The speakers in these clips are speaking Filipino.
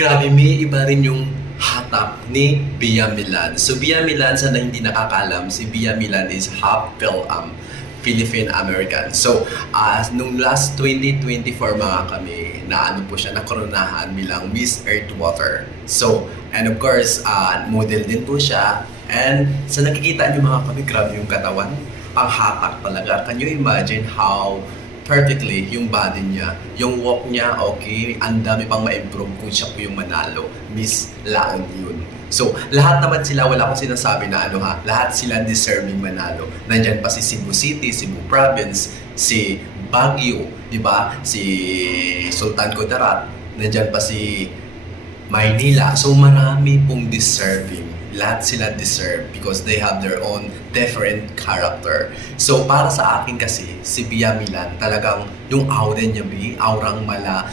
Grabe, may iba rin yung hatak ni Bia Milan. So Bia Milan, sa na hindi nakakalam, si Bia Milan is half Philippine-American. So, nung last 2024 mga kami, na ano po siya, nakoronahan bilang Miss Earthwater. So, and of course, model din po siya. And sa nakikita niyo mga kami, grabe yung katawan. Ang hatak talaga. Can you imagine how perfectly yung body niya, yung walk niya, okay, ang dami pang ma-improve kung siya po yung manalo. Miss Laon yun. So, lahat naman sila, wala akong sinasabi na ano ha, lahat sila deserving manalo. Nandyan pa si Cebu City, Cebu Province, si Baguio, di ba? Si Sultan Kudarat, nandyan pa si Maynila. So, marami pong deserving. Lahat sila deserve because they have their own different character. So para sa akin kasi, si Bia Milan, talagang yung aura niya, aurang mala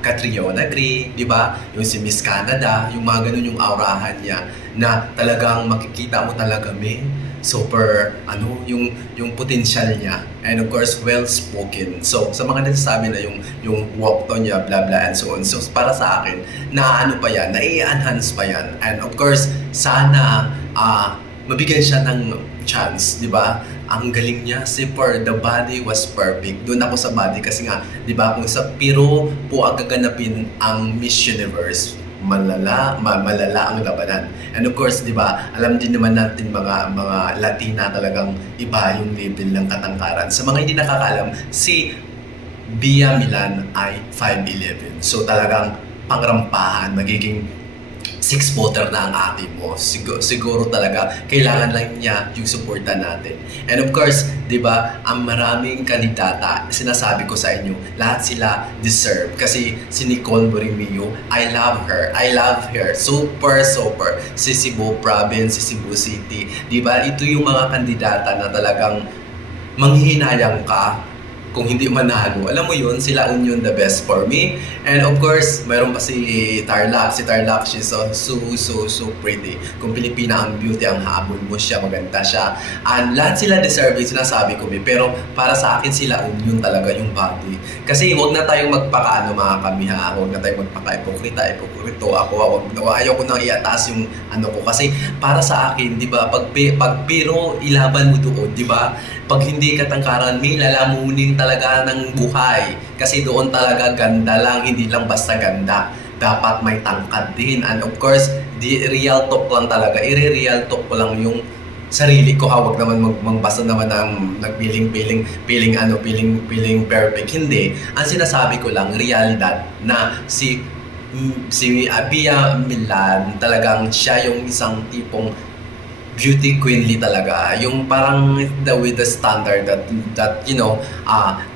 Catriona Gray, di ba? Yung si Miss Canada, yung mga ganun yung aurahan niya na talagang makikita mo talaga super yung potential niya, and of course well spoken. So sa mga nagsasabi na yung walk tone niya blah blah and so on, so para sa akin na ano pa yan, nai-enhance pa yan, and of course sana mabigyan siya ng chance, di ba? Ang galing niya, the body was perfect. Doon ako sa body kasi nga, di ba, kung sa Piro po ang gaganapin ang Miss Universe, malala ang labanan. And of course, di ba, alam din naman natin mga Latina talagang iba yung level ng katangkaran. Sa mga hindi nakakaalam, si Bia Milan ay 5'11". So talagang pangrampahan, magiging 6-footer na ang ate mo. Siguro talaga kailangan lang niya yung suporta natin. And of course, 'di ba, ang maraming kandidata, sinasabi ko sa inyo, lahat sila deserve kasi si Nicole Borimio, I love her. Super. Si Cebu Province, si Cebu City, 'di ba? Ito yung mga kandidata na talagang manghihinayang ka kung hindi manalo. Alam mo yun, sila yun the best for me. And of course, mayroon pa si Tarlac. Si Tarlac, she's so pretty. Kung Pilipina ang beauty, ang habol mo siya, maganda siya. And lahat sila deserving, sinasabi ko. Pero para sa akin, sila yun talaga yung body. Kasi huwag na tayong magpakaano mga kami ha. Huwag na tayong magpaka-ipokrito. Ayaw ko nang iataas yung ano ko. Kasi para sa akin, di ba, pag pero ilaban mo doon, di ba? Pag hindi katangkaran, may lalamunin talaga ng buhay. Kasi doon talaga ganda lang, hindi lang basta ganda. Dapat may tangkad din. And of course, di real talk lang talaga. I-real talk ko lang yung sarili ko. Hawag naman magbasa naman ng nagpiling perfect. Hindi. Ang sinasabi ko lang, realidad na si Bia Milan, talagang siya yung isang tipong beauty queenly talaga, yung parang with the standard that you know,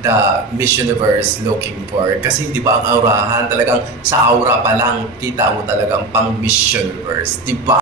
the Miss Universe looking for. Kasi di ba ang aurahan talagang sa aura pa lang kita mo talagang pang Miss Universe, di ba?